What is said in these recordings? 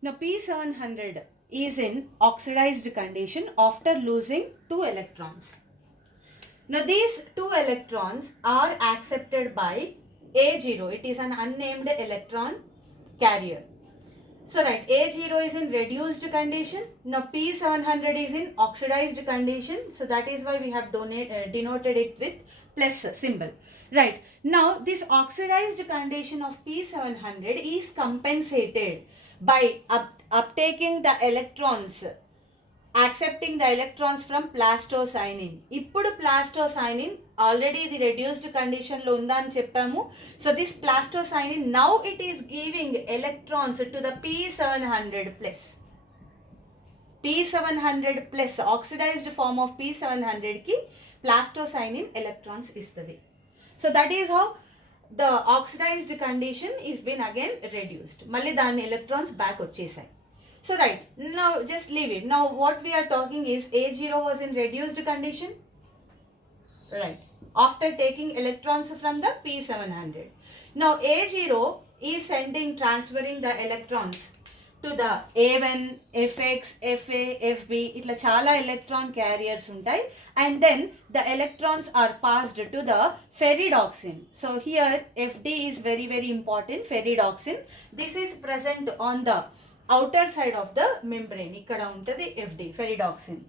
Now P700 is in oxidized condition after losing 2 electrons. Now these 2 electrons are accepted by A0. It is an unnamed electron carrier. So right, A0 is in reduced condition. Now P700 is in oxidized condition. So that is why we have denoted it with plus symbol. Right, now this oxidized condition of P700 is compensated by uptaking the electrons, accepting the electrons from plastocyanin. ఇప్పుడు plastocyanin already ఇది reduced condition లో ఉందా అని చెప్పాము. So this plastocyanin now it is giving electrons to the P700 plus. P700 plus oxidized form of P700 కి plastocyanin electrons ఇస్తుంది. So that is how the oxidized condition is been again reduced. మళ్ళీ దాని electrons back వచ్చేసాయి. So right, now just leave it. Now what we are talking is A0 was in reduced condition. Right, after taking electrons from the P700. Now A0 is transferring the electrons to the A1, Fx, Fa, Fb, itla chala electron carriers untai, and then the electrons are passed to the ferridoxin. So here Fd is very very important, ferridoxin. This is present on the outer side of the membrane. Ikkada untadi Fd, ferridoxin,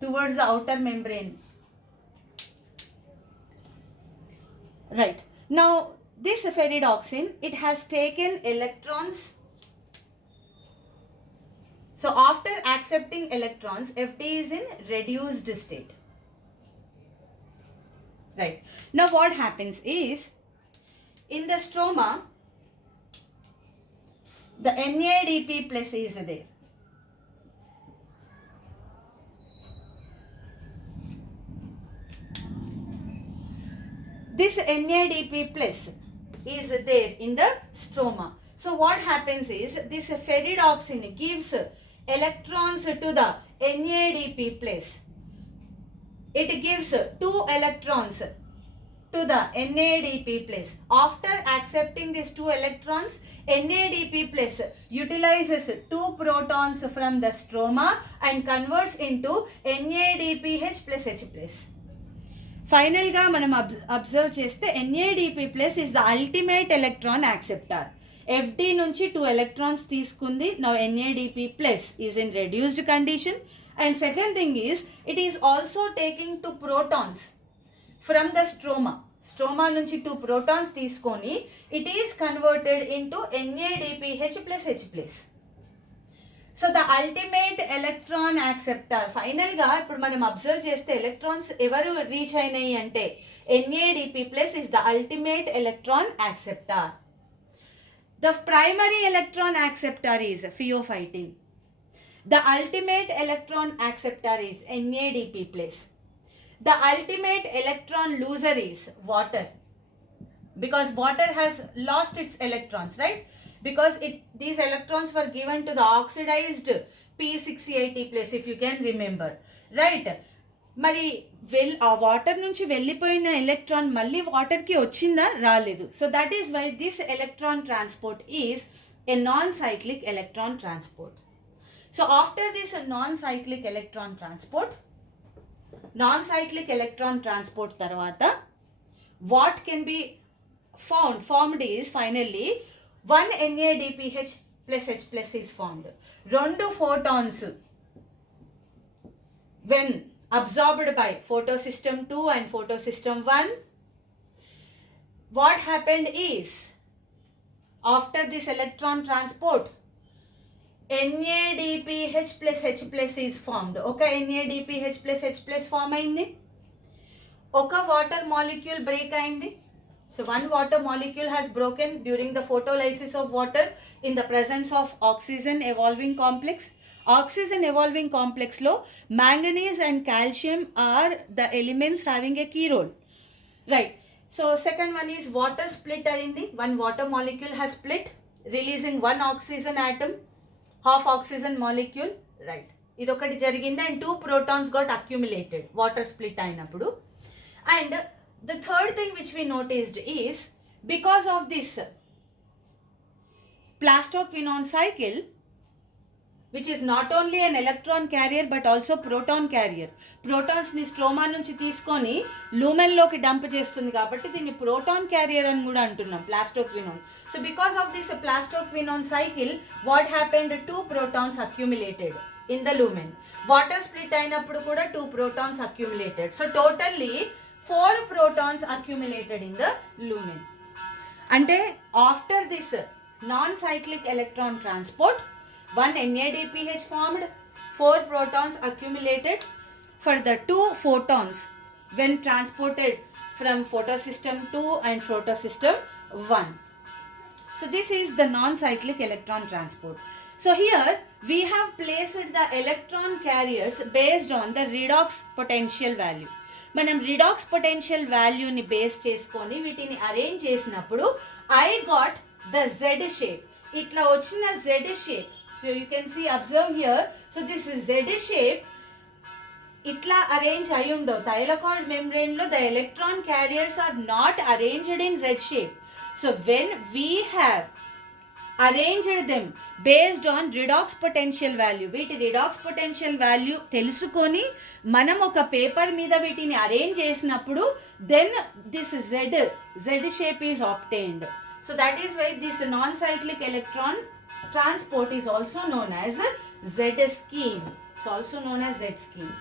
towards the outer membrane. Right, now this ferridoxin, it has taken electrons. So after accepting electrons, Fd is in reduced state. Right, now what happens is, in the stroma the NADP plus is there. This NADP plus is there in the stroma. So what happens is, this ferridoxin gives electrons to the NADP plus. It gives 2 electrons to the NADP plus. After accepting these 2 electrons, NADP plus utilizes 2 protons from the stroma and converts into NADPH plus H plus. Final ga manam observe cheste NADP plus is the ultimate electron acceptor. Fd nunchi 2 electrons తీసుకుంది. Now NADP plus is in reduced condition, and second thing is, it is also taking 2 protons from the stroma. Stroma nunchi 2 protons తీసుకొని it is converted into NADPH plus H plus. So the ultimate electron acceptor, final ga ఇప్పుడు మనం observe చేస్తే electrons ఎవరు reach అయినాయి అంటే NADP plus is the ultimate electron acceptor. The primary electron acceptor is pheophytin. The ultimate electron acceptor is NADP plus. The ultimate electron loser is water, because water has lost its electrons, right? Because these electrons were given to the oxidized P680 plus, if you can remember, right? మరి ఆ water నుంచి వెళ్ళిపోయిన electron మళ్ళీ వాటర్కి వచ్చిందా, రాలేదు. So that is why this electron transport is a non cyclic electron transport. So after this non cyclic electron transport తర్వాత what can be formed is finally 1 NADPH plus H plus is formed. 2 photons when absorbed by photosystem 2 and photosystem 1, what happened is, after this electron transport, NADPH plus H plus is formed. Okay, NADPH plus H plus form అయింది. ఒక water molecule break అయింది. So one water molecule has broken during the photolysis of water in the presence of oxygen evolving complex. Oxygen evolving complex lo manganese and calcium are the elements having a key role. Right. So second one is water split ayindi. One water molecule has split, releasing one oxygen atom, half oxygen molecule. Right. Idokati jarigindi, and 2 protons got accumulated. Water split ayinappudu. And the third thing which we noticed is, because of this plastoquinone cycle, which is not only an electron carrier but also proton carrier. Protons ని stroma నుంచి తీసుకొని లూమెన్లోకి dump చేస్తుంది కాబట్టి దీన్ని proton carrier అని కూడా అంటున్నాం, plastoquinone. So because of this plastoquinone cycle what happened, 2 protons accumulated in the lumen. Water split అయినప్పుడు కూడా 2 protons accumulated. So totally 4 protons accumulated in the lumen. అంటే after this non cyclic electron transport, 1 NADPH formed, 4 protons accumulated for the 2 photons when transported from photosystem 2 and photosystem 1. So this is the non-cyclic electron transport. So here we have placed the electron carriers based on the redox potential value. మనం redox potential వాల్యూని base చేసుకొని వీటిని arrange చేసినప్పుడు I got the Z shape. ఇట్లా వచ్చిన Z shape, so you can see, observe here. So this Z shape ఇట్లా arrange అయి ఉండవు. థైలాకాయిడ్ మెంబ్రెయిన్లో the electron carriers are not arranged in Z shape. So when we have arranged them based on redox potential value, వీటి redox potential value తెలుసుకొని మనం ఒక paper మీద వీటిని అరేంజ్ చేసినప్పుడు then this Z shape is obtained. So that is why this non cyclic electron transport is also known as Z scheme. It's also known as Z scheme.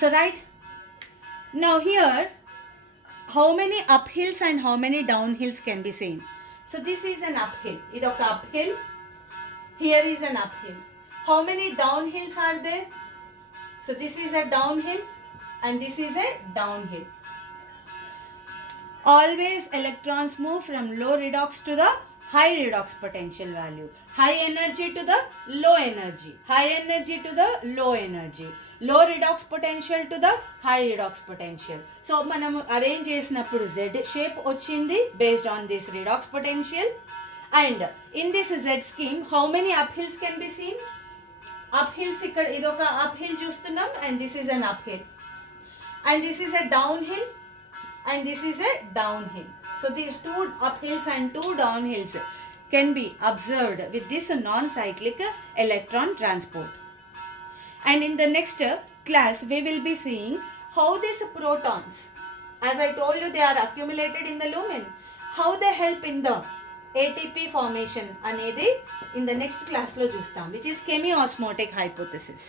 So right now here how many uphills and how many downhills can be seen. So this is an uphill. Ido oka uphill. Here is an uphill. How many downhills are there? So this is a downhill and this is a downhill. Always electrons move from low redox to the high redox potential value. High energy to the low energy. High energy to the low energy. Low redox potential to the high redox potential. So మనం arrange చేసినప్పుడు Z shape వచ్చింది based on this redox potential. And in this Z scheme, how many uphills can be seen? Uphills ఇక్కడ ఇదొక uphill చూస్తున్నాం and this is an uphill. And this is a downhill and this is a downhill. So the 2 uphills and 2 downhills can be observed with this non-cyclic electron transport. And in the next class, we will be seeing how these protons, as I told you, they are accumulated in the lumen, how they help in the ATP formation anedi in the next class lo chustam, which is chemiosmotic hypothesis.